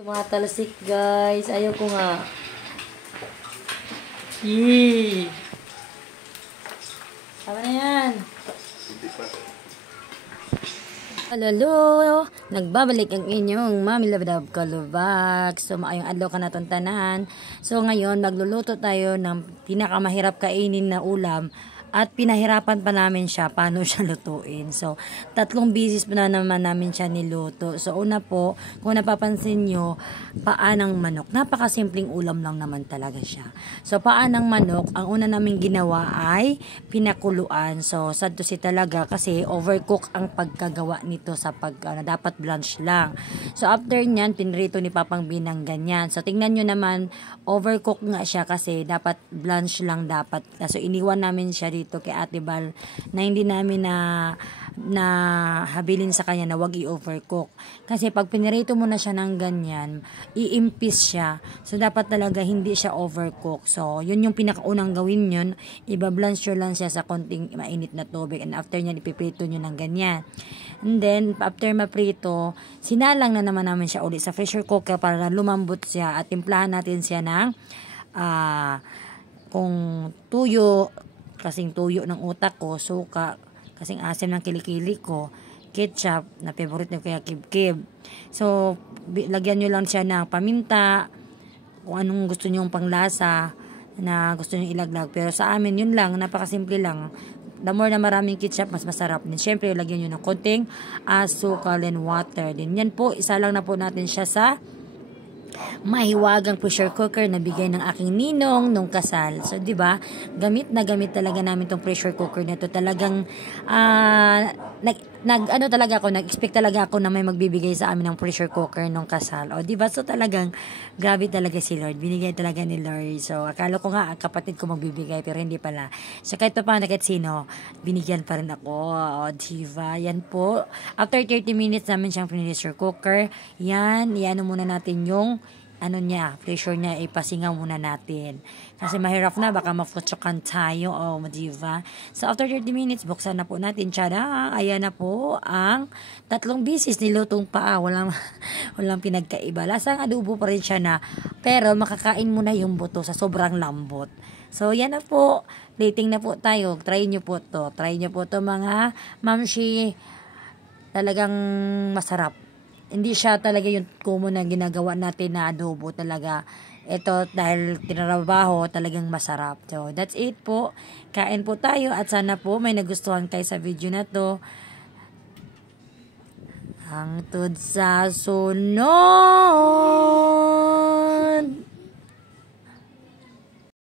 Tumatalsik guys. Ayaw ko nga. Yee! Tama na yan. Hello! Nagbabalik ang inyong Mami Labdab Kalubak. So, maayong adlaw ka na tanan. So, ngayon, magluluto tayo ng pinakamahirap kainin na ulam. At pinahirapan pa namin siya paano siya lutuin. So, 3 beses pa na naman namin siya niluto. So, una po, kung napapansin nyo, paanang manok. Napakasimpleng ulam lang naman talaga siya. So, paanang manok, ang una namin ginawa ay pinakuluan. So, sad to say talaga kasi overcook ang pagkagawa nito sa dapat blanch lang. So, after nyan, pinrito ni Papang Binang ganyan. So, tingnan nyo naman, overcook nga siya kasi dapat blanch lang dapat. So, iniwan namin siya dito kay Ate Bal na hindi namin na habilin sa kanya na wag i-overcook. Kasi pag pinirito mo na siya ng ganyan, iimpis siya. So, dapat talaga hindi siya overcook. So, yun yung pinakaunang gawin yun. Iba-blanch lang siya sa konting mainit na tubig. And after nyan, ipiprito nyo ng ganyan. And then, after maprito, sinalang na naman namin siya ulit sa pressure cooker para lumambot siya at timplahan natin siya ng kung tuyo, kasing tuyo ng utak ko, suka, kasing asim ng kilikili ko, ketchup, na favorite niyo kaya kib-kib. So, lagyan nyo lang siya ng paminta, kung anong gusto nyo panglasa na gusto nyo ilaglag. Pero sa amin, yun lang, napakasimple lang. The more na maraming ketchup, mas masarap din. Siyempre, lagyan nyo ng konting asukal and water din. Yan po, isa lang na po natin siya sa mahiwagang pressure cooker na bigay ng aking ninong nung kasal. So, di ba? Gamit na gamit talaga namin tong pressure cooker na to. Talagang nag-expect talaga ako na may magbibigay sa amin ng pressure cooker nung kasal. O, di ba? So, talagang grabe talaga si Lord. Binigay talaga ni Lord. So, akala ko nga kapatid ko magbibigay pero hindi pala. So, kahit pa kahit sino, binigyan pa rin ako. O, di ba? Yan po. After 30 minutes namin siyang pressure cooker. Yan. Iano muna natin yung pressure niya, ipasingaw muna natin. Kasi mahirap na, baka mafutsukan tayo, diba? So, after 30 minutes, buksan na po natin. Tiyada, ayan na po ang 3 beses nilutong paa. Walang pinagkaiba. Lasang adobo pa rin siya na, pero makakain mo na yung buto sa sobrang lambot. So, yan na po. Plating na po tayo. Try nyo po to. Try nyo po to mga mamshi. Talagang masarap. Hindi siya talaga yung common na ginagawa natin na adobo talaga. Ito, dahil tinarabaho, talagang masarap. So, that's it po. Kain po tayo at sana po may nagustuhan kayo sa video na to. Hangtod sa sunod!